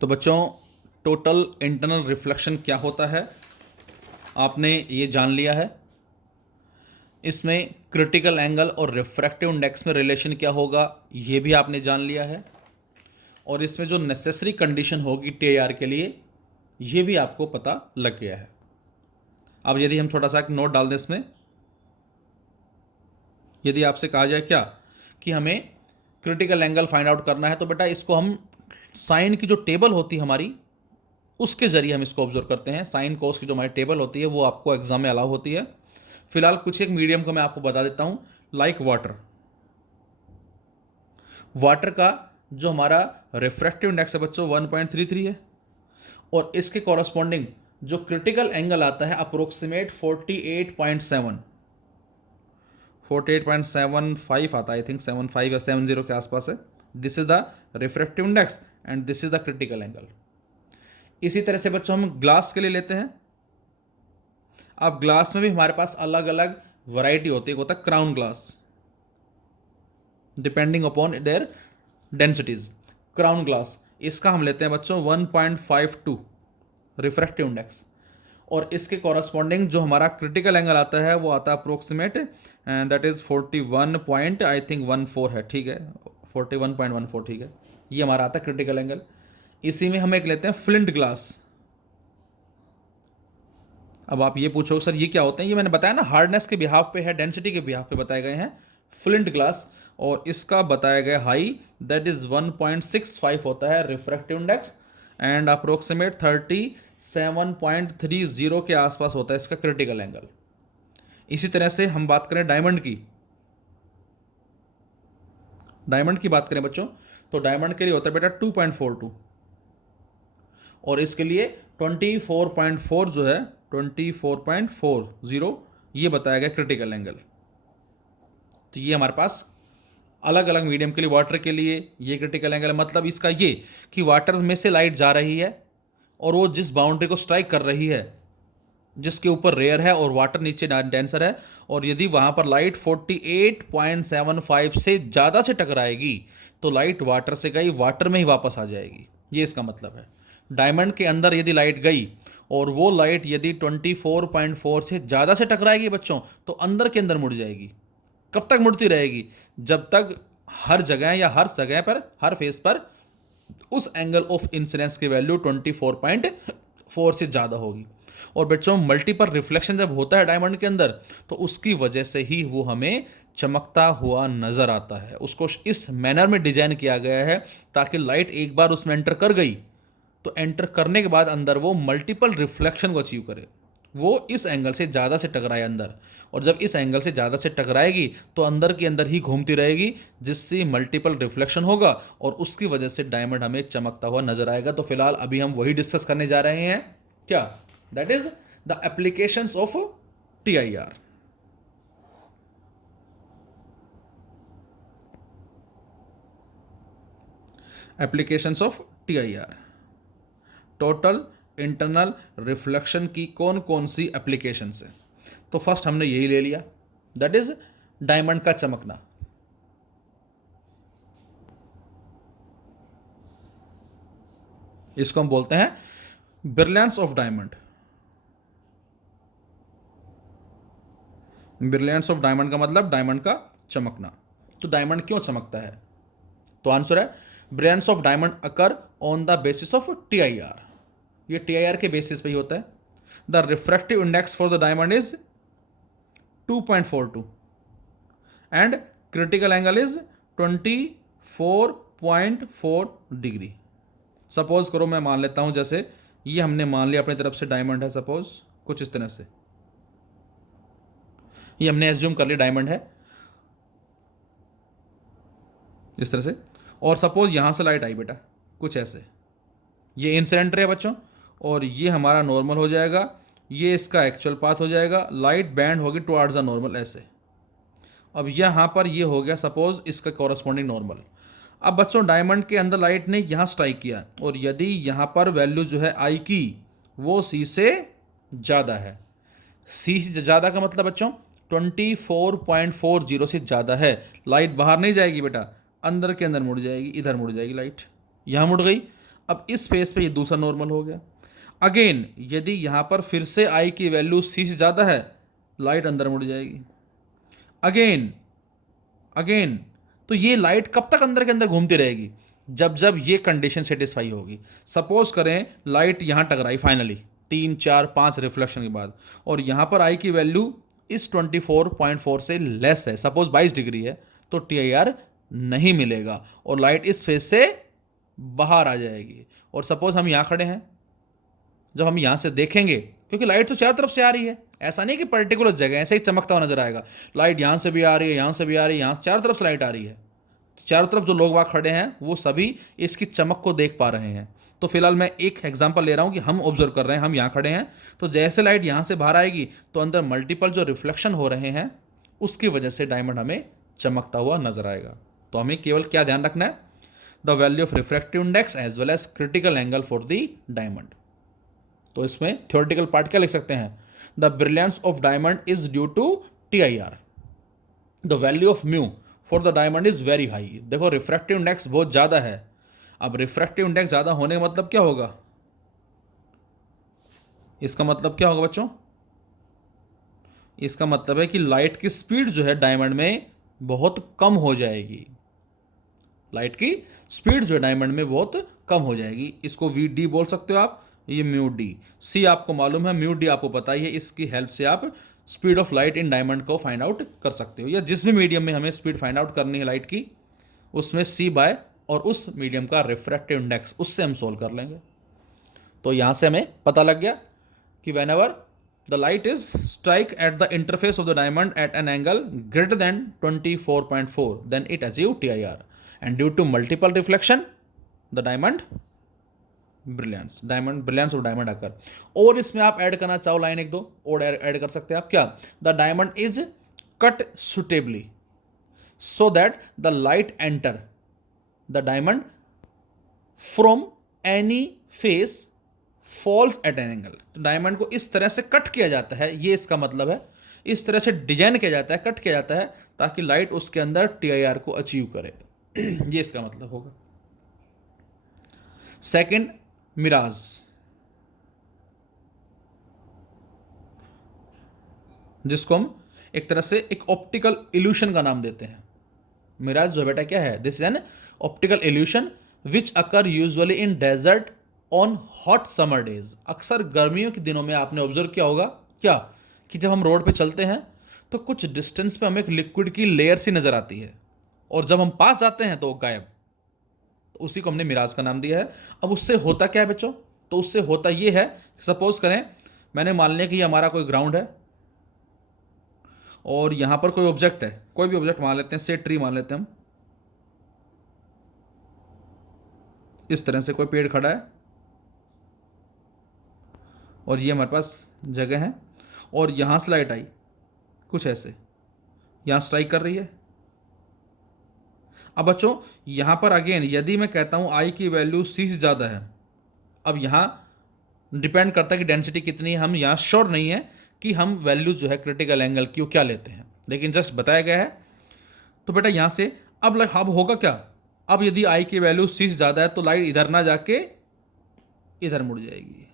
तो बच्चों, total internal reflection क्या होता है आपने ये जान लिया है। इसमें क्रिटिकल एंगल और रिफ्रैक्टिव इंडेक्स में रिलेशन क्या होगा ये भी आपने जान लिया है। और इसमें जो नेसेसरी कंडीशन होगी टीआईआर के लिए ये भी आपको पता लग गया है। अब यदि हम छोटा सा एक नोट डाल दें इसमें, यदि आपसे कहा जाए क्या कि हमें क्रिटिकल एंगल फाइंड आउट करना है, तो बेटा इसको हम साइन की जो टेबल होती है हमारी उसके जरिए हम इसको ऑब्जर्व करते हैं। साइन कोस की जो हमारी टेबल होती है वो आपको एग्जाम में अलाउ होती है। फिलहाल कुछ एक मीडियम को मैं आपको बता देता हूं, लाइक वाटर। वाटर का जो हमारा रिफ्रैक्टिव इंडेक्स है बच्चों 1.33 है, और इसके कॉरस्पॉन्डिंग जो क्रिटिकल एंगल आता है अप्रोक्सीमेट 48.7 48.75 आता है, आई थिंक 75 या 70 के आसपास है। This is the refractive index and this is the critical angle. इसी तरह से बच्चों हम ग्लास के लिए लेते हैं। अब ग्लास में भी हमारे पास अलग अलग वैरायटी होती है। होता है crown glass, depending upon their densities. Crown glass इसका हम लेते हैं बच्चों 1.52 रिफ्रैक्टिव इंडेक्स, और इसके कॉरस्पॉन्डिंग जो हमारा क्रिटिकल एंगल आता है वो आता है approximate and that is 41 point I think 14 है, ठीक है, 41.14, ठीक है। ये हमारा आता है क्रिटिकल एंगल। इसी में हम एक लेते हैं फ्लिंट ग्लास। अब आप ये पूछो सर ये क्या होते हैं, ये मैंने बताया ना हार्डनेस के बिहाफ पे है, डेंसिटी के बिहाफ पे बताए गए हैं फ्लिंट ग्लास, और इसका बताया गया हाई दैट इज 1.65 होता है रिफ्रैक्टिव इंडेक्स एंड अप्रोक्सीमेट 37.30 के आसपास होता है इसका क्रिटिकल एंगल। इसी तरह से हम बात करें डायमंड की। डायमंड की बात करें बच्चों तो डायमंड के लिए होता है बेटा 2.42, और इसके लिए 24.4 जो है 24.40 ये बताया गया क्रिटिकल एंगल। तो ये हमारे पास अलग अलग मीडियम के लिए, वाटर के लिए ये क्रिटिकल एंगल है। मतलब इसका ये कि वाटर में से लाइट जा रही है और वो जिस बाउंड्री को स्ट्राइक कर रही है जिसके ऊपर रेयर है और वाटर नीचे डेंसर है, और यदि वहाँ पर लाइट 48.75 से ज़्यादा से टकराएगी तो लाइट वाटर से गई वाटर में ही वापस आ जाएगी, ये इसका मतलब है। डायमंड के अंदर यदि लाइट गई और वो लाइट यदि 24.4 से ज़्यादा से टकराएगी बच्चों तो अंदर के अंदर मुड़ जाएगी। कब तक मुड़ती रहेगी? जब तक हर जगह या हर जगह पर हर फेस पर उस एंगल ऑफ इंसिडेंस की वैल्यू 24.4 से ज़्यादा होगी। और बच्चों मल्टीपल रिफ्लेक्शन जब होता है डायमंड के अंदर तो उसकी वजह से ही वो हमें चमकता हुआ नज़र आता है। उसको इस मैनर में डिजाइन किया गया है ताकि लाइट एक बार उसमें एंटर कर गई तो एंटर करने के बाद अंदर वो मल्टीपल रिफ्लेक्शन को अचीव करे, वो इस एंगल से ज़्यादा से टकराए अंदर, और जब इस एंगल से ज़्यादा से टकराएगी तो अंदर के अंदर ही घूमती रहेगी जिससे मल्टीपल रिफ्लेक्शन होगा और उसकी वजह से डायमंड हमें चमकता हुआ नजर आएगा। तो फिलहाल अभी हम वही डिस्कस करने जा रहे हैं, क्या? That is the applications of TIR. Applications of TIR, total internal reflection की कौन कौन सी एप्लीकेशंस है। तो फर्स्ट हमने यही ले लिया, दैट इज डायमंड का चमकना। इसको हम बोलते हैं brilliance of diamond. Brilliance of diamond का मतलब डायमंड का चमकना। तो डायमंड क्यों चमकता है? तो आंसर है brilliance of diamond occur on the basis of TIR. ये टीआईआर के बेसिस पे ही होता है। The refractive index for the diamond is 2.42 and critical angle is 24.4 degree. Suppose करो मैं मान लेता हूं, जैसे ये हमने मान लिया अपनी तरफ से डायमंड है, सपोज कुछ इस तरह से, ये हमने एज्यूम कर लिया डायमंड है इस तरह से, और सपोज यहां से लाइट आई बेटा कुछ ऐसे, ये इंसिडेंट रे बच्चों, और ये हमारा नॉर्मल हो जाएगा, ये इसका एक्चुअल पाथ हो जाएगा, लाइट बैंड होगी टुवार्ड्स द नॉर्मल ऐसे। अब यहाँ पर ये हो गया सपोज इसका कॉरस्पॉन्डिंग नॉर्मल। अब बच्चों डायमंड के अंदर लाइट ने यहाँ स्ट्राइक किया और यदि यहाँ पर वैल्यू जो है आई की वो सी से ज़्यादा है। सी से ज़्यादा का मतलब बच्चों 24.40 से ज़्यादा है, लाइट बाहर नहीं जाएगी बेटा, अंदर के अंदर मुड़ जाएगी, इधर मुड़ जाएगी लाइट, यहाँ मुड़ गई। अब इस फेस पे ये दूसरा नॉर्मल हो गया। अगेन यदि यहाँ पर फिर से आई की वैल्यू सी से ज़्यादा है, लाइट अंदर मुड़ जाएगी। अगेन अगेन तो ये लाइट कब तक अंदर के अंदर घूमती रहेगी? जब जब ये कंडीशन सेटिस्फाई होगी। सपोज करें लाइट यहाँ टकराई फाइनली 3 4 5 रिफ्लेक्शन के बाद, और यहाँ पर आई की वैल्यू इस 24.4 से लेस है, सपोज 22 डिग्री है, तो TIR नहीं मिलेगा और लाइट इस फेज से बाहर आ जाएगी। और सपोज हम यहाँ खड़े हैं, जब हम यहाँ से देखेंगे, क्योंकि लाइट तो चारों तरफ से आ रही है, ऐसा नहीं कि पर्टिकुलर जगह ऐसे ही चमकता हुआ नजर आएगा। लाइट यहाँ से भी आ रही है, यहाँ से भी आ रही है, यहाँ चारों तरफ से लाइट आ रही है। तो चारों तरफ जो लोग वहाँ खड़े हैं वो सभी इसकी चमक को देख पा रहे हैं। तो फिलहाल मैं एक एग्जांपल ले रहा हूँ कि हम ऑब्जर्व कर रहे हैं, हम यहाँ खड़े हैं, तो जैसे लाइट यहाँ से बाहर आएगी तो अंदर मल्टीपल जो रिफ्लेक्शन हो रहे हैं उसकी वजह से डायमंड हमें चमकता हुआ नजर आएगा। तो हमें केवल क्या ध्यान रखना है? The value of refractive index as well as critical angle for the diamond. तो इसमें थ्योरेटिकल पार्ट क्या लिख सकते हैं? The brilliance of diamond is due to TIR। The value of mu for the diamond is very high. देखो refractive index बहुत ज़्यादा है। अब रिफ्रैक्टिव इंडेक्स ज़्यादा होने का मतलब क्या होगा? इसका मतलब क्या होगा बच्चों? इसका मतलब है कि लाइट की स्पीड जो है डायमंड में बहुत कम हो जाएगी। लाइट की स्पीड जो है डायमंड में बहुत कम हो जाएगी। इसको VD बोल सकते हो आप, ये म्यू डी। सी आपको मालूम है, म्यू डी आपको पता ही है। इसकी हेल्प से आप speed of light in diamond को फाइंड आउट कर सकते हो, या जिस भी मीडियम में हमें स्पीड फाइंड आउट करनी है लाइट की, उसमें C बाय और उस मीडियम का रिफ्रैक्टिव इंडेक्स, उससे हम सोल्व कर लेंगे। तो यहाँ से हमें पता लग गया कि whenever the light is strike at the interface of the diamond at an angle greater than 24.4 then it achieve TIR, and due to multiple reflection the diamond brilliance of diamond occur। और इसमें आप add करना चाहो line एक दो और add कर सकते हैं आप। क्या? The diamond is cut suitably so that the light enter the diamond from any face falls at an angle. तो डायमंड को इस तरह से कट किया जाता है, ये इसका मतलब है। इस तरह से डिजाइन किया जाता है, कट किया जाता है, ताकि लाइट उसके अंदर TIR को अचीव करे। ये इसका मतलब होगा। सेकंड, मिराज। जिसको हम एक तरह से एक ऑप्टिकल इल्यूशन का नाम देते हैं। मिराज जो बेटा क्या है? This is an optical illusion which occur usually in desert on hot summer days. अक्सर गर्मियों के दिनों में आपने ऑब्जर्व किया होगा क्या, कि जब हम रोड पे चलते हैं तो कुछ डिस्टेंस पे हमें एक लिक्विड की लेयर सी नजर आती है, और जब हम पास जाते हैं तो वो गायब। तो उसी को हमने मिराज का नाम दिया है। अब उससे होता क्या है बच्चों? तो उससे होता ये है, सपोज करें मैंने मान लिया कि ये हमारा कोई ग्राउंड है और यहाँ पर कोई ऑब्जेक्ट है, कोई भी ऑब्जेक्ट मान लेते हैं, से ट्री मान लेते हैं हम। इस तरह से कोई पेड़ खड़ा है और ये हमारे पास जगह है, और यहाँ से लाइट आई कुछ ऐसे, यहाँ स्ट्राइक कर रही है। अब बच्चों यहाँ पर अगेन यदि मैं कहता हूँ आई की वैल्यू C से ज़्यादा है, अब यहाँ डिपेंड करता है कि डेंसिटी कितनी है। हम यहाँ श्योर नहीं है कि हम वैल्यू जो है क्रिटिकल एंगल की वो क्या लेते हैं, लेकिन जस्ट बताया गया है। तो बेटा यहाँ से अब होगा क्या? अब यदि आई की वैल्यू C से ज़्यादा है तो लाइट इधर ना जाके इधर मुड़ जाएगी।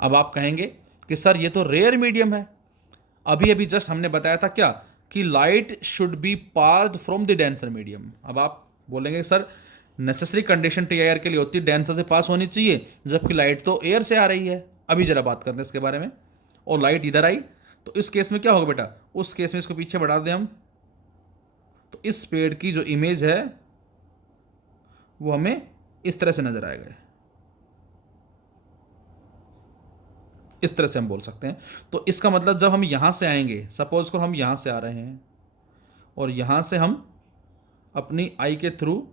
अब आप कहेंगे कि सर ये तो रेयर मीडियम है। अभी अभी जस्ट हमने बताया था क्या, कि light should be passed from the denser medium. अब आप बोलेंगे सर नेसेसरी कंडीशन TIR के लिए होती है डेंसर से पास होनी चाहिए, जबकि लाइट तो एयर से आ रही है। अभी जरा बात करते हैं इसके बारे में। और लाइट इधर आई तो इस केस में क्या होगा बेटा? उस केस में इसको पीछे बढ़ा दें हम, तो इस पेड़ की जो इमेज है वो हमें इस तरह से नजर आएगा। इस तरह से हम बोल सकते हैं। तो इसका मतलब जब हम यहाँ से आएंगे, सपोज को हम यहाँ से आ रहे हैं और यहाँ से हम अपनी आई के थ्रू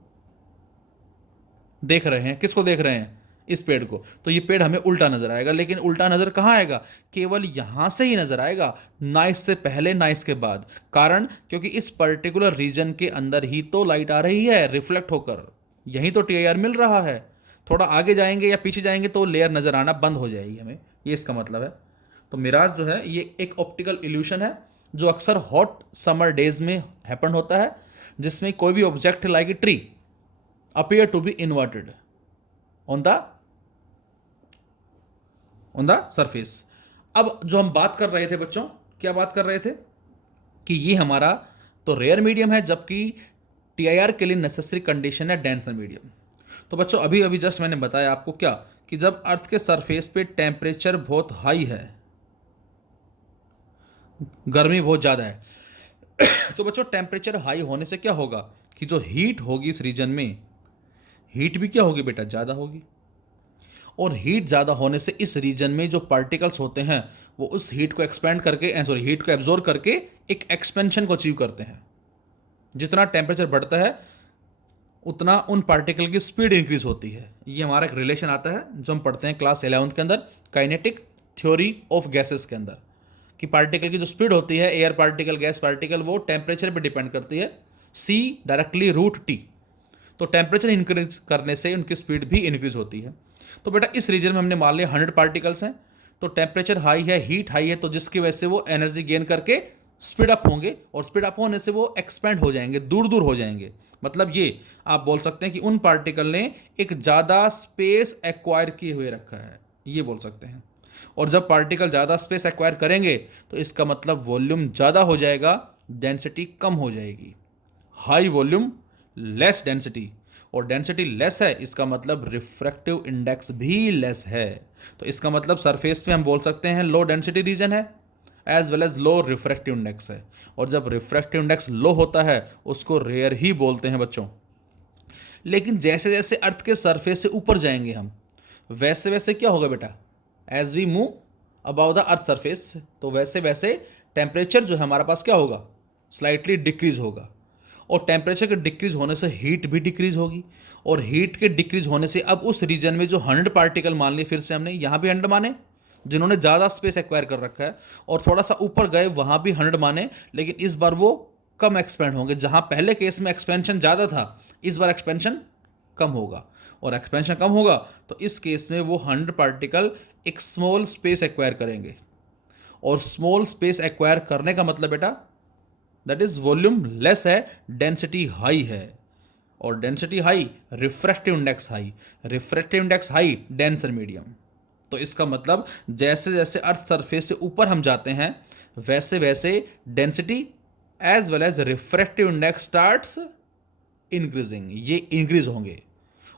देख रहे हैं, किसको देख रहे हैं? इस पेड़ को। तो ये पेड़ हमें उल्टा नजर आएगा, लेकिन उल्टा नजर कहाँ आएगा? केवल यहाँ से ही नजर आएगा, ना इससे पहले ना इसके बाद। कारण क्योंकि इस पर्टिकुलर रीजन के अंदर ही तो लाइट आ रही है रिफ्लेक्ट होकर, यहीं तो TIR मिल रहा है। थोड़ा आगे जाएंगे या पीछे जाएंगे तो लेयर नजर आना बंद हो जाएगी हमें, ये इसका मतलब है। तो मिराज जो है ये एक ऑप्टिकल इल्यूशन है जो अक्सर हॉट समर डेज में हैपन होता है, जिसमें कोई भी object like a tree appear to be inverted on the surface. अब जो हम बात कर रहे थे बच्चों, क्या बात कर रहे थे कि ये हमारा तो रेयर मीडियम है, जबकि टीआईआर के लिए नेसेसरी कंडीशन है डेंसर मीडियम. तो बच्चों अभी अभी जस्ट मैंने बताया आपको क्या, कि जब अर्थ के सरफेस पे टेम्परेचर बहुत हाई है, गर्मी बहुत ज़्यादा है, तो बच्चों टेम्परेचर हाई होने से क्या होगा कि जो हीट होगी इस रीजन में, हीट भी क्या होगी बेटा, ज़्यादा होगी. और हीट ज़्यादा होने से इस रीजन में जो पार्टिकल्स होते हैं वो उस हीट को एक्सपेंड करके हीट को एब्जॉर्ब करके एक एक्सपेंशन को अचीव करते हैं. जितना टेम्परेचर बढ़ता है उतना उन पार्टिकल की स्पीड इंक्रीज होती है. ये हमारा एक रिलेशन आता है जो हम पढ़ते हैं क्लास 11th के अंदर काइनेटिक थ्योरी ऑफ गैसेस के अंदर, कि पार्टिकल की जो स्पीड होती है, एयर पार्टिकल, गैस पार्टिकल, वो टेम्परेचर पे डिपेंड करती है. C directly √T. तो टेम्परेचर इंक्रीज करने से उनकी स्पीड भी इंक्रीज होती है. तो बेटा इस रीजन में हमने मान लिया 100 पार्टिकल्स हैं, तो टेम्परेचर हाई है, हीट हाई है, तो जिसकी वजह से वो एनर्जी गेन करके स्पीड अप होंगे, और स्पीड अप होने से वो एक्सपेंड हो जाएंगे, दूर दूर हो जाएंगे. मतलब ये आप बोल सकते हैं कि उन पार्टिकल ने एक ज़्यादा स्पेस एक्वायर किए हुए रखा है, ये बोल सकते हैं. और जब पार्टिकल ज़्यादा स्पेस एक्वायर करेंगे तो इसका मतलब वॉल्यूम ज़्यादा हो जाएगा, डेंसिटी कम हो जाएगी. हाई वॉल्यूम लेस डेंसिटी, और डेंसिटी लेस है इसका मतलब रिफ्रैक्टिव इंडेक्स भी लेस है. तो इसका मतलब सरफेस पे हम बोल सकते हैं लो डेंसिटी रीजन है, as well as low refractive index है. और जब रिफ्रैक्टिव इंडेक्स लो होता है उसको रेयर ही बोलते हैं बच्चों. लेकिन जैसे जैसे अर्थ के सरफेस से ऊपर जाएंगे हम, वैसे वैसे क्या होगा बेटा, as we move above the earth surface, तो वैसे वैसे टेम्परेचर जो है हमारे पास क्या होगा, स्लाइटली डिक्रीज होगा. और टेम्परेचर के डिक्रीज होने से हीट भी डिक्रीज होगी, और हीट के डिक्रीज होने से अब उस रीजन में जो 100 पार्टिकल मान लिए, फिर से हमने यहाँ भी 100 माने जिन्होंने ज़्यादा स्पेस एक्वायर कर रखा है, और थोड़ा सा ऊपर गए वहाँ भी 100 माने, लेकिन इस बार वो कम एक्सपेंड होंगे. जहाँ पहले केस में एक्सपेंशन ज़्यादा था, इस बार एक्सपेंशन कम होगा. और एक्सपेंशन कम होगा तो इस केस में वो 100 पार्टिकल एक स्मॉल स्पेस एक्वायर करेंगे. और स्मॉल स्पेस एक्वायर करने का मतलब बेटा दैट इज वॉल्यूम लेस है, डेंसिटी हाई है. और density high, refractive index high, refractive index high, denser medium. तो इसका मतलब जैसे जैसे अर्थ सरफेस से ऊपर हम जाते हैं वैसे वैसे density as well as refractive index starts increasing, ये इंक्रीज होंगे.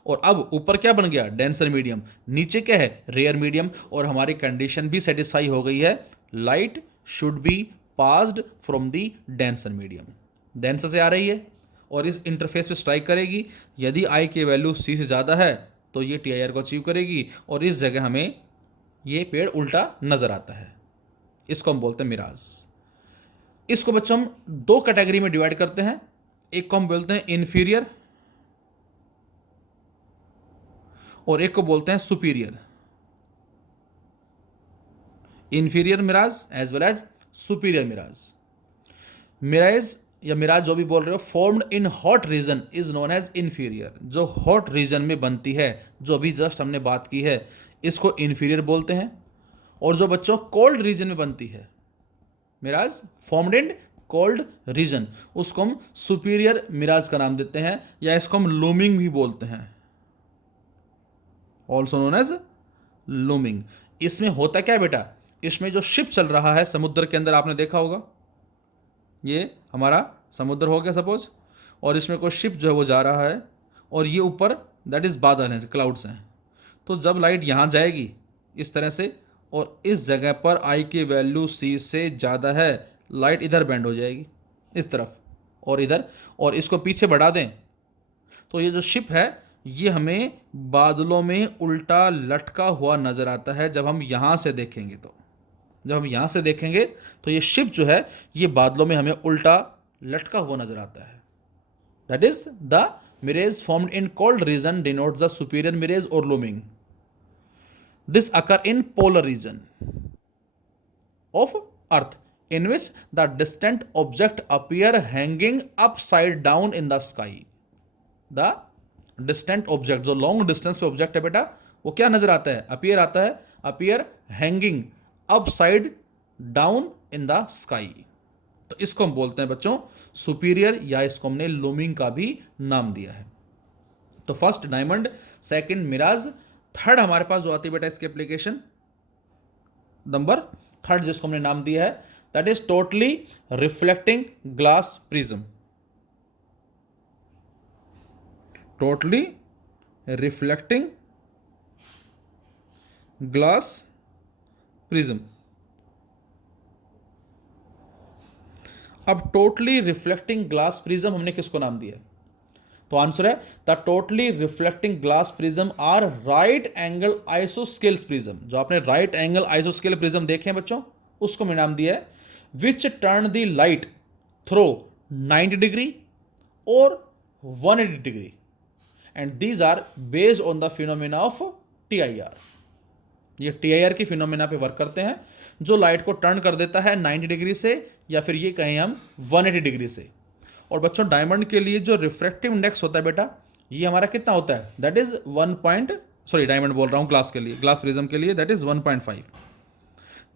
और अब ऊपर क्या बन गया, डेंसर मीडियम, नीचे क्या है, रेयर मीडियम. और हमारी कंडीशन भी सेटिस्फाई हो गई है, light should be passed from the denser medium. Denser से आ रही है और इस इंटरफेस पे स्ट्राइक करेगी. यदि आई की वैल्यू C से ज़्यादा है तो ये TIR को अचीव करेगी, और इस जगह हमें ये पेड़ उल्टा नज़र आता है. इसको हम बोलते हैं मिराज. इसको बच्चों हम दो कैटेगरी में डिवाइड करते हैं. एक को हम बोलते हैं इन्फीरियर, और एक को बोलते हैं superior. Inferior mirage as well as superior mirage. Mirage या मिराज जो भी बोल रहे हो, formed in hot region is known as inferior. जो हॉट रीजन में बनती है, जो अभी जस्ट हमने बात की है, इसको इन्फीरियर बोलते हैं. और जो बच्चों कोल्ड रीजन में बनती है, mirage formed in cold region, उसको हम सुपीरियर मिराज का नाम देते हैं, या इसको हम लूमिंग भी बोलते हैं, ऑल्सो नोन एज लूमिंग. इसमें होता क्या बेटा, इसमें जो शिप चल रहा है समुद्र के अंदर, आपने देखा होगा, ये हमारा समुद्र हो गया सपोज, और इसमें कोई शिप जो है वो जा रहा है, और ये ऊपर दैट इज़ बादल हैं, क्लाउड्स हैं. तो जब लाइट यहाँ जाएगी इस तरह से, और इस जगह पर आई की वैल्यू C से ज़्यादा है, लाइट इधर बेंड हो जाएगी इस तरफ और इधर, और इसको पीछे बढ़ा दें तो ये जो शिप है ये हमें बादलों में उल्टा लटका हुआ नज़र आता है. जब हम यहाँ से देखेंगे तो, जब हम यहाँ से देखेंगे तो ये शिप जो है ये बादलों में हमें उल्टा लटका हुआ नजर आता है. That is the mirage formed in cold region denotes the superior mirage और looming. This occur in polar region of earth in which the distant object appear hanging upside down in the sky. The distant object, जो long distance पे object है बेटा, वो क्या नजर आता है, appear आता है, appear hanging upside down in the sky. तो इसको हम बोलते हैं बच्चों सुपीरियर, या इसको हमने लूमिंग का भी नाम दिया है. तो first diamond, second mirage, third हमारे पास जो आती है बेटा इसकी एप्लीकेशन नंबर थर्ड जिसको हमने नाम दिया है that is totally reflecting glass prism. Totally reflecting glass prism. अब टोटली रिफ्लेक्टिंग ग्लास प्रिज्म हमने किसको नाम दिया? तो आंसर है the totally reflecting glass prism are right angle आइसोस्केल प्रिज्म। जो आपने राइट एंगल आइसोस्केल प्रिज्म देखे हैं बच्चों, उसको मैं नाम दिया है which turn the light through 90 degree और 180 degree and these are based on the phenomena of TIR. ये टीआईआर की फिनोमेना पे वर्क करते हैं जो लाइट को टर्न कर देता है 90 डिग्री से या फिर ये कहें हम 180 डिग्री से। और बच्चों डायमंड के लिए जो रिफ्रैक्टिव इंडेक्स होता है बेटा ये हमारा कितना होता है? दैट इज डायमंड बोल रहा हूँ ग्लास के लिए, ग्लास प्रिज्म के लिए that is 1.5।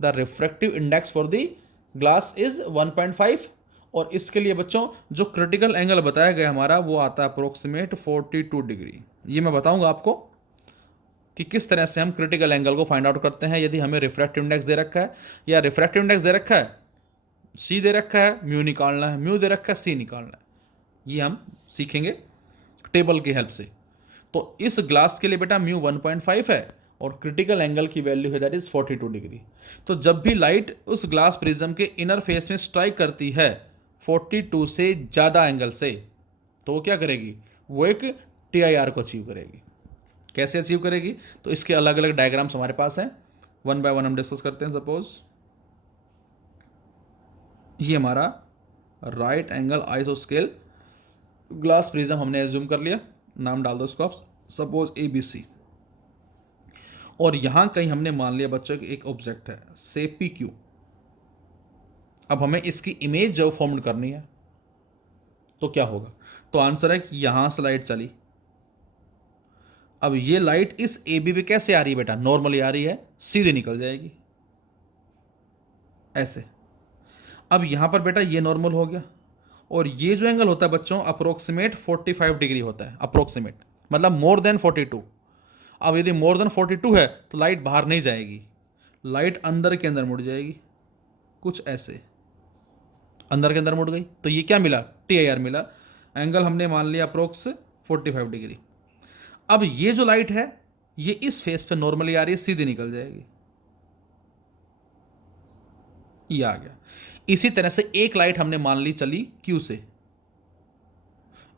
The refractive index for the glass is 1.5 और इसके लिए बच्चों जो क्रिटिकल एंगल बताया गया हमारा वो आता है अप्रोक्सीमेट 42 डिग्री। ये मैं बताऊंगा आपको कि किस तरह से हम क्रिटिकल एंगल को फाइंड आउट करते हैं यदि हमें रिफ्रैक्टिव इंडेक्स दे रखा है या रिफ्रैक्टिव इंडेक्स दे रखा है सी दे रखा है म्यू निकालना है, म्यू दे रखा है सी निकालना है। ये हम सीखेंगे टेबल की हेल्प से। तो इस ग्लास के लिए बेटा म्यू 1.5 है और क्रिटिकल एंगल की वैल्यू है दैट इज 42 डिग्री। तो जब भी लाइट उस ग्लास प्रिज्म के इनर फेस में स्ट्राइक करती है 42 से ज़्यादा एंगल से तो वो क्या करेगी? वो एक टीआईआर को अचीव करेगी। कैसे अचीव करेगी? तो इसके अलग अलग डायग्राम्स हमारे पास हैं, वन बाय वन हम डिस्कस करते हैं। सपोज ये हमारा राइट एंगल आइसोस्केल ग्लास प्रिज्म हमने एज्यूम कर लिया, नाम डाल दो इसको आप, सपोज ABC। और यहां कहीं हमने मान लिया बच्चों कि एक ऑब्जेक्ट है से PQ। अब हमें इसकी इमेज जो फॉर्म करनी है तो क्या होगा? तो आंसर है कि यहां से लाइट चली। अब ये लाइट इस AB पे कैसे आ रही है बेटा? नॉर्मली आ रही है, सीधे निकल जाएगी ऐसे। अब यहां पर बेटा ये नॉर्मल हो गया और ये जो एंगल होता है बच्चों अप्रोक्सीमेट 45 डिग्री होता है, अप्रोक्सीमेट मतलब मोर देन 42। अब यदि मोर देन 42 है तो लाइट बाहर नहीं जाएगी, लाइट अंदर के अंदर मुड़ जाएगी कुछ ऐसे, अंदर के अंदर मुड़ गई। तो ये क्या मिला? टीआईआर मिला। एंगल हमने मान लिया अप्रोक्स 45 डिग्री। अब ये जो लाइट है ये इस फेस पे नॉर्मली आ रही है, सीधी निकल जाएगी। ये आ गया। इसी तरह से एक लाइट हमने मान ली चली Q से,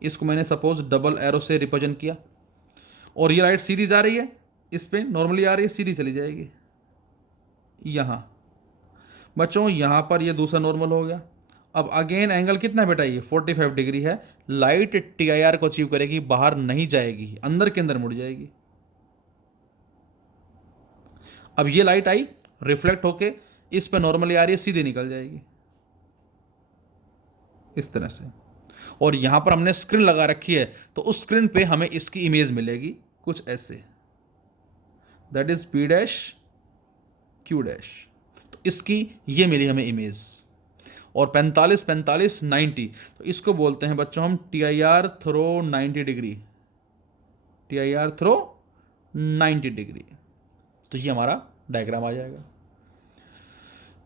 इसको मैंने सपोज डबल एरो से रिप्रेजेंट किया और ये लाइट सीधी जा रही है, इस पे नॉर्मली आ रही है, सीधी चली जाएगी यहां। बच्चों यहां पर ये दूसरा नॉर्मल हो गया। अब अगेन एंगल कितना है बेटा? ये 45 डिग्री है। लाइट टीआईआर को अचीव करेगी, बाहर नहीं जाएगी, अंदर के अंदर मुड़ जाएगी। अब ये लाइट आई रिफ्लेक्ट होके इस पे नॉर्मली आ रही है, सीधी निकल जाएगी इस तरह से। और यहां पर हमने स्क्रीन लगा रखी है तो उस स्क्रीन पे हमें इसकी इमेज मिलेगी कुछ ऐसे, दैट इज P' Q'। तो इसकी ये मिली हमें इमेज। और 45 45 90 तो इसको बोलते हैं बच्चों हम TIR through 90 degree, TIR through 90 degree. तो ये हमारा डायग्राम आ जाएगा।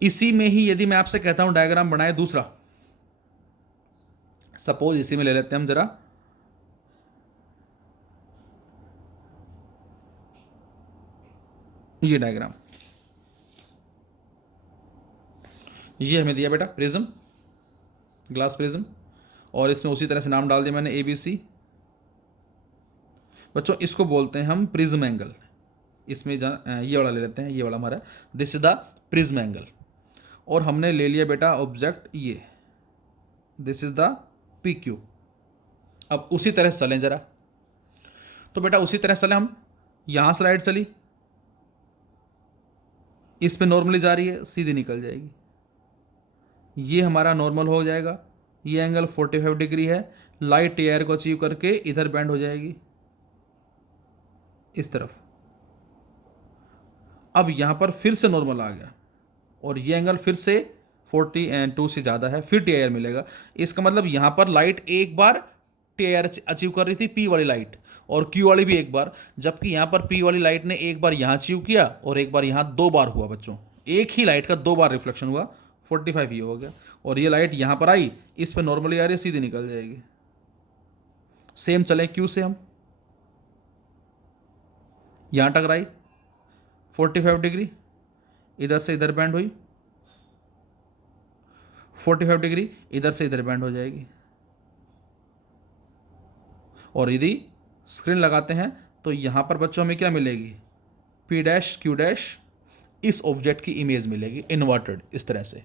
इसी में ही यदि मैं आपसे कहता हूं डायग्राम बनाए दूसरा, सपोज इसी में ले लेते हैं हम जरा, ये डायग्राम, ये हमें दिया बेटा प्रिज्म, ग्लास प्रिज्म, और इसमें उसी तरह से नाम डाल दिया मैंने ABC। बच्चों इसको बोलते हैं हम प्रिज्म एंगल। इसमें ये वाला ले लेते हैं, ये वाला हमारा this is the prism angle. और हमने ले लिया बेटा ऑब्जेक्ट ये, दिस इज द PQ। अब उसी तरह से चलें जरा, तो बेटा उसी तरह से चले हम। यहां से लाइट चली, इस पे नॉर्मली जा रही है, सीधी निकल जाएगी। ये हमारा नॉर्मल हो जाएगा, ये एंगल 45 डिग्री है, लाइट टीआईआर को अचीव करके इधर बेंड हो जाएगी इस तरफ। अब यहां पर फिर से नॉर्मल आ गया और ये एंगल फिर से 42 से ज़्यादा है, फिर टीआईआर मिलेगा। इसका मतलब यहां पर लाइट एक बार टीआईआर अचीव कर रही थी P वाली लाइट, और Q वाली भी एक बार, जबकि यहाँ पर P वाली लाइट ने एक बार यहाँ अचीव किया और एक बार यहाँ 2 बार हुआ बच्चों, एक ही लाइट का 2 बार रिफ्लेक्शन हुआ, 45 ये हो गया। और ये लाइट यहाँ पर आई, इस पर नॉर्मली आ रही है, सीधी निकल जाएगी। सेम चले Q से, हम यहाँ टकराई 45 डिग्री, इधर से इधर बैंड हुई 45 डिग्री, इधर से इधर बैंड हो जाएगी। और यदि स्क्रीन लगाते हैं तो यहाँ पर बच्चों हमें क्या मिलेगी, P डैश Q डैश, इस ऑब्जेक्ट की इमेज मिलेगी इन्वर्टेड इस तरह से।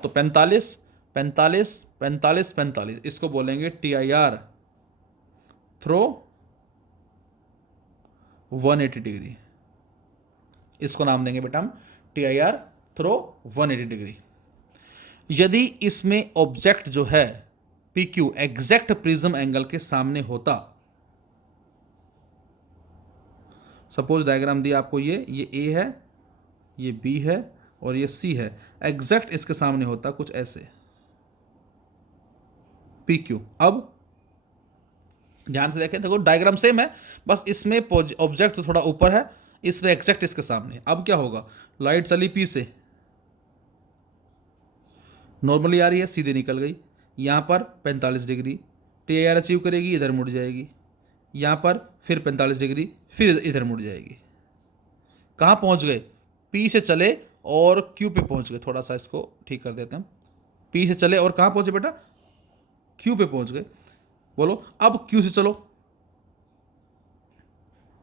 तो 45 45 45 45, इसको बोलेंगे TIR थ्रो 180 डिग्री, इसको नाम देंगे बेटा हम TIR थ्रो 180 डिग्री। यदि इसमें ऑब्जेक्ट जो है PQ एग्जैक्ट प्रिज्म एंगल के सामने होता, सपोज डायग्राम दिया आपको, ये A है, ये B है और ये C है, एग्जैक्ट इसके सामने होता कुछ ऐसे PQ। अब ध्यान से देखें, देखो डायग्राम सेम है, बस इसमें ऑब्जेक्ट तो थोड़ा ऊपर है, इसमें एग्जैक्ट इसके सामने। अब क्या होगा, लाइट चली P से, नॉर्मली आ रही है, सीधे निकल गई, यहाँ पर 45 डिग्री TIR अचीव करेगी, इधर मुड़ जाएगी, यहाँ पर फिर 45 डिग्री, फिर इधर मुड़ जाएगी। कहाँ पहुँच गए, P से चले और Q पे पहुँच गए। थोड़ा सा इसको ठीक कर देते हैं, P से चले और कहाँ पहुँचे बेटा, Q पे पहुँच गए। बोलो अब Q से चलो,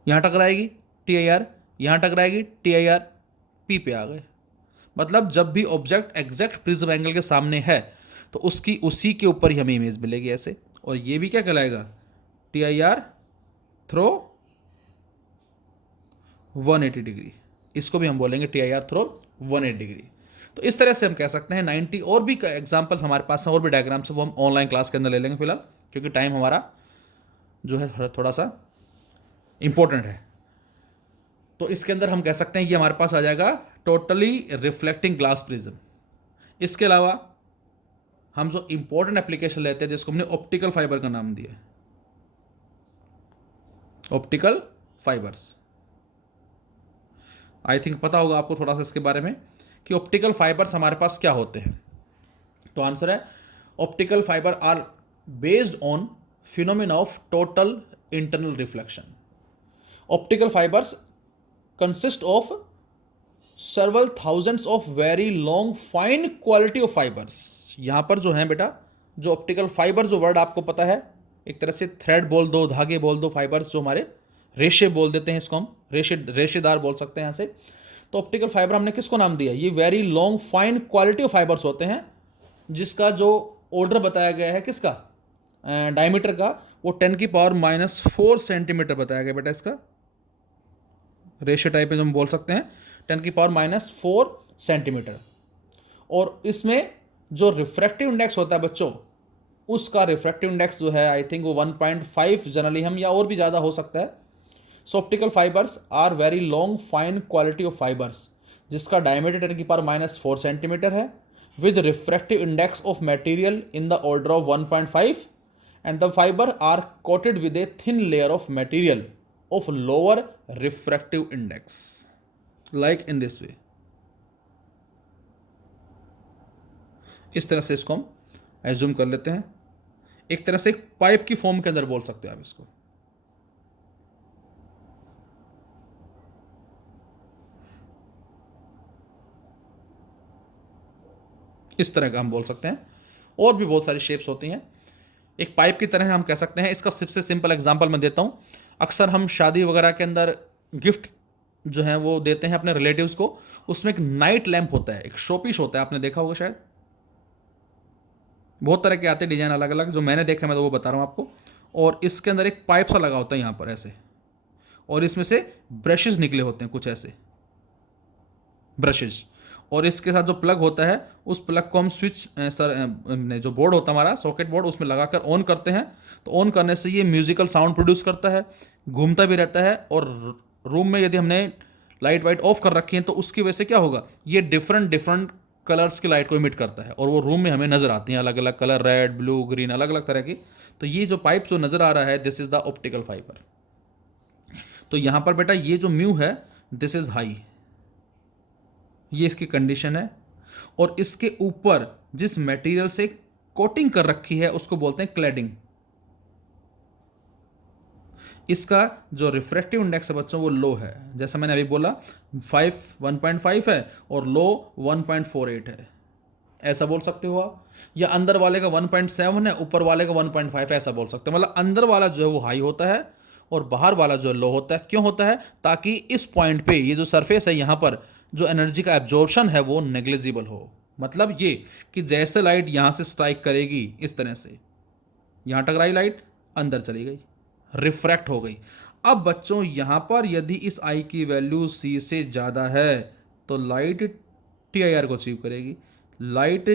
यहाँ टकराएगी TIR, यहाँ टकराएगी TIR, P पे आ गए। मतलब जब भी ऑब्जेक्ट एग्जैक्ट प्रिज्म एंगल के सामने है तो उसकी उसी के ऊपर ही हमें इमेज मिलेगी ऐसे। और ये भी क्या कहलाएगा, TIR थ्रो 180 डिग्री, इसको भी हम बोलेंगे TIR थ्रो 180 डिग्री। तो इस तरह से हम कह सकते हैं 90 और भी एग्जांपल्स हमारे पास हैं, और भी डायग्राम्स हैं, वो हम ऑनलाइन क्लास के अंदर ले लेंगे फिलहाल, क्योंकि टाइम हमारा जो है थोड़ा सा इंपॉर्टेंट है। तो इसके अंदर हम कह सकते हैं ये हमारे पास आ जाएगा टोटली रिफ्लेक्टिंग ग्लास प्रिज्म। इसके अलावा हम जो इंपॉर्टेंट एप्लीकेशन लेते हैं जिसको हमने ऑप्टिकल फाइबर का नाम दिया है, ऑप्टिकल फाइबर्स। आई थिंक पता होगा आपको थोड़ा सा इसके बारे में कि ऑप्टिकल फाइबर्स हमारे पास क्या होते हैं। तो आंसर है optical fibre are based on phenomena of total internal reflection. Optical fibres consist of several thousands of very long fine quality of fibers। यहाँ पर जो है बेटा, जो ऑप्टिकल फाइबर जो वर्ड आपको पता है, एक तरह से थ्रेड बोल दो, धागे बोल दो, फाइबर्स जो हमारे रेशे बोल देते हैं, इसको हम रेशेदार बोल सकते हैं यहाँ से। तो ऑप्टिकल फाइबर हमने किसको नाम दिया, ये very long fine quality of fibres होते हैं, जिसका जो ऑर्डर बताया गया है किसका, डायमीटर का, वो 10⁻⁻⁴ सेंटीमीटर बताया गया बेटा। इसका रेशियो टाइप में जो हम बोल सकते हैं 10⁻⁻⁴ सेंटीमीटर। और इसमें जो रिफ्रैक्टिव इंडेक्स होता है बच्चों, उसका रिफ्रैक्टिव इंडेक्स जो है आई थिंक वो 1.5 जनरली हम, या और भी ज़्यादा हो सकता है। So optical fibers are very long fine quality of fibers, जिसका डायमीटर 10⁻⁴ सेंटीमीटर है, with refractive index of material in the order of 1.5, and the fiber are coated with a thin layer of material of lower refractive index, like in this way। इस तरह से इसको हम assume कर लेते हैं, एक तरह से एक पाइप की फॉर्म के अंदर बोल सकते हैं आप इसको। इस तरह का हम बोल सकते हैं, और भी बहुत सारी शेप्स होती हैं, एक पाइप की तरह हम कह सकते हैं। इसका सबसे सिंपल एग्जांपल मैं देता हूँ। अक्सर हम शादी वगैरह के अंदर गिफ्ट जो है वो देते हैं अपने रिलेटिव्स को, उसमें एक नाइट लैंप होता है, एक शोपीस होता है, आपने देखा होगा शायद, बहुत तरह के आते हैं डिजाइन अलग अलग, जो मैंने देखा मैं तो वो बता रहा हूँ आपको। और इसके अंदर एक पाइप सा लगा होता है यहाँ पर ऐसे, और इसमें से ब्रशेज निकले होते हैं कुछ ऐसे ब्रशेज, और इसके साथ जो प्लग होता है उस प्लग को हम स्विच जो बोर्ड होता है हमारा सॉकेट बोर्ड, उसमें लगाकर ऑन करते हैं। तो ऑन करने से ये म्यूजिकल साउंड प्रोड्यूस करता है, घूमता भी रहता है। और रूम में यदि हमने लाइट वाइट ऑफ कर रखी है तो उसकी वजह से क्या होगा, ये डिफरेंट कलर्स की लाइट को इमिट करता है, और वो रूम में हमें नजर आती हैं अलग अलग कलर, रेड ब्लू ग्रीन अलग अलग तरह की। तो ये जो पाइप जो नजर आ रहा है, this is the optical fibre. तो यहाँ पर बेटा ये जो म्यू है दिस इज हाई, ये इसकी कंडीशन है। और इसके ऊपर जिस मटेरियल से कोटिंग कर रखी है उसको बोलते हैं क्लैडिंग। इसका जो रिफ्रैक्टिव इंडेक्स है बच्चों वो लो है, जैसा मैंने अभी बोला 1.5 है और लो 1.48 है, ऐसा बोल सकते हो आप। या अंदर वाले का 1.7 है, ऊपर वाले का 1.5 ऐसा बोल सकते हो। मतलब अंदर वाला जो है वो हाई होता है और बाहर वाला जो लो होता है। क्यों होता है? ताकि इस पॉइंट पे ये जो सरफेस है यहाँ पर जो एनर्जी का एब्जॉर्प्शन है वो नेग्लिजिबल हो। मतलब ये कि जैसे लाइट यहाँ से स्ट्राइक करेगी इस तरह से, यहाँ टकराई लाइट, अंदर चली गई, रिफ्रैक्ट हो गई। अब बच्चों यहाँ पर यदि इस आई की वैल्यू सी से ज़्यादा है तो लाइट टी आई आर को अचीव करेगी, लाइट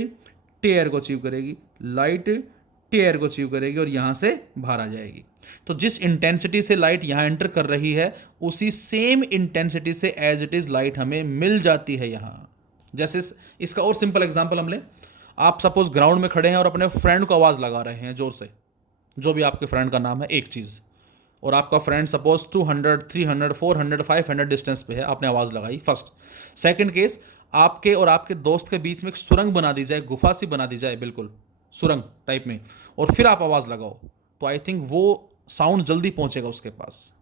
टी आई आर को अचीव करेगी, लाइट टी आई आर को अचीव करेगी और यहाँ से बाहर आ जाएगी। तो जिस इंटेंसिटी से लाइट यहाँ एंटर कर रही है उसी सेम इंटेंसिटी से एज इट इज़ लाइट हमें मिल जाती है यहाँ। जैसे इसका और सिंपल एग्जांपल हम लें, आप सपोज ग्राउंड में खड़े हैं और अपने फ्रेंड को आवाज़ लगा रहे हैं ज़ोर से, जो भी आपके फ्रेंड का नाम है एक चीज़, और आपका फ्रेंड सपोज 200, 300, 400, 500 डिस्टेंस पे है, आपने आवाज़ लगाई फर्स्ट। सेकंड केस, आपके और आपके दोस्त के बीच में एक सुरंग बना दी जाए, गुफा सी बना दी जाए, बिल्कुल सुरंग टाइप में, और फिर आप आवाज़ लगाओ, तो आई थिंक वो साउंड जल्दी पहुंचेगा उसके पास।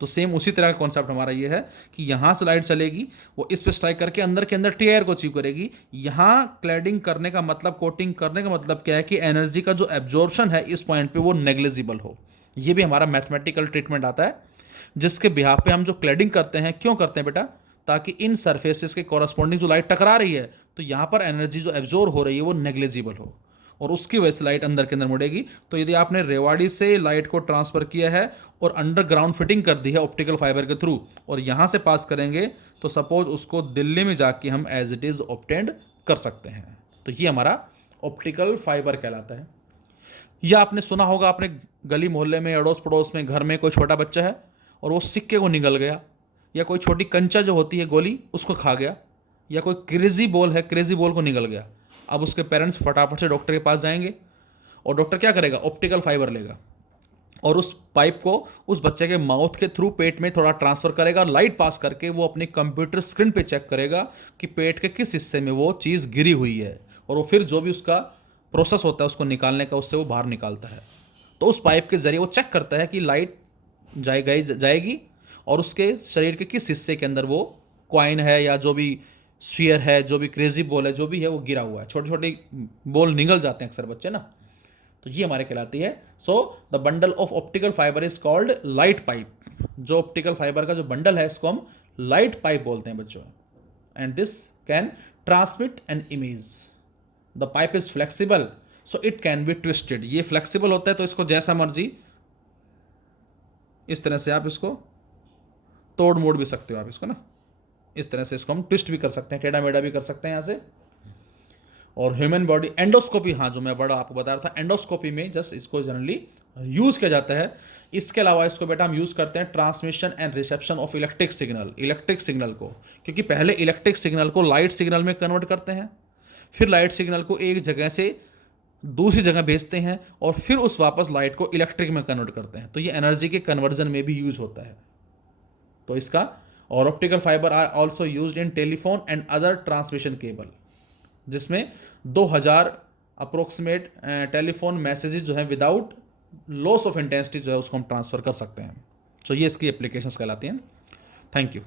तो सेम उसी तरह का कॉन्सेप्ट हमारा ये है कि यहाँ से लाइट चलेगी, वो इस पे स्ट्राइक करके अंदर के अंदर टी आई आर को अचीव करेगी। यहाँ क्लैडिंग करने का मतलब, कोटिंग करने का मतलब क्या है कि एनर्जी का जो एब्जॉर्प्शन है इस पॉइंट पे वो नेग्लिजिबल हो। ये भी हमारा मैथमेटिकल ट्रीटमेंट आता है, जिसके बिहाफ पे हम जो क्लैडिंग करते हैं, क्यों करते हैं बेटा? ताकि इन सरफेसेस के कॉरस्पॉन्डिंग जो लाइट टकरा रही है तो यहाँ पर एनर्जी जो एब्जॉर्ब हो रही है वो नेग्लिजिबल हो, और उसकी वजह से लाइट अंदर के अंदर मुड़ेगी। तो यदि आपने रेवाड़ी से लाइट को ट्रांसफ़र किया है और अंडरग्राउंड फिटिंग कर दी है ऑप्टिकल फाइबर के थ्रू, और यहाँ से पास करेंगे, तो सपोज उसको दिल्ली में जाके हम एज इट इज़ ऑब्टेंड कर सकते हैं। तो ये हमारा ऑप्टिकल फाइबर कहलाता है। या आपने सुना होगा, अपने गली मोहल्ले में, अड़ोस पड़ोस में, घर में कोई छोटा बच्चा है और वो सिक्के को निगल गया, या कोई छोटी कंचा जो होती है गोली उसको खा गया, या कोई क्रेजी बॉल है, क्रेजी बॉल को निगल गया। अब उसके पेरेंट्स फटाफट से डॉक्टर के पास जाएंगे और डॉक्टर क्या करेगा? ऑप्टिकल फाइबर लेगा और उस पाइप को उस बच्चे के माउथ के थ्रू पेट में थोड़ा ट्रांसफ़र करेगा, लाइट पास करके वो अपनी कंप्यूटर स्क्रीन पे चेक करेगा कि पेट के किस हिस्से में वो चीज़ गिरी हुई है, और वो फिर जो भी उसका प्रोसेस होता है उसको निकालने का, उससे वो बाहर निकालता है। तो उस पाइप के ज़रिए वो चेक करता है कि लाइट जाएगी और उसके शरीर के किस हिस्से के अंदर वो कॉइन है या जो भी स्फीयर है, जो भी क्रेजी बॉल है, जो भी है वो गिरा हुआ है। छोटे छोटे बॉल निगल जाते हैं अक्सर बच्चे ना, तो ये हमारे कहलाती है। So the bundle of optical fibre is called light pipe. जो ऑप्टिकल फाइबर का जो बंडल है इसको हम लाइट पाइप बोलते हैं बच्चों। And this can transmit an image. The pipe is flexible so it can be twisted. ये फ्लेक्सिबल होता है तो इसको जैसा मर्जी इस तरह से आप इसको तोड़ मोड़ भी सकते हो, आप इसको ना इस तरह से इसको हम ट्विस्ट भी कर सकते हैं, टेढ़ा मेढ़ा भी कर सकते हैं यहाँ से। और ह्यूमन बॉडी एंडोस्कोपी, हाँ जो मैं वर्ड आपको बता रहा था, एंडोस्कोपी में जस्ट इसको जनरली यूज़ किया जाता है। इसके अलावा इसको बेटा हम यूज़ करते हैं transmission and reception of electric signal. Electric signal को, क्योंकि पहले इलेक्ट्रिक सिग्नल को लाइट सिग्नल में कन्वर्ट करते हैं, फिर लाइट सिग्नल को एक जगह से दूसरी जगह भेजते हैं और फिर उस वापस लाइट को इलेक्ट्रिक में कन्वर्ट करते हैं। तो ये एनर्जी के कन्वर्जन में भी यूज होता है। तो इसका, और optical fibre are also used in telephone and other transmission cable, जिसमें 2000 अप्रोक्सीमेट टेलीफोन मैसेजेस जो हैं विदाउट लॉस ऑफ इंटेंसिटी जो है उसको हम ट्रांसफ़र कर सकते हैं। तो ये इसकी एप्लीकेशंस कहलाती हैं। Thank you.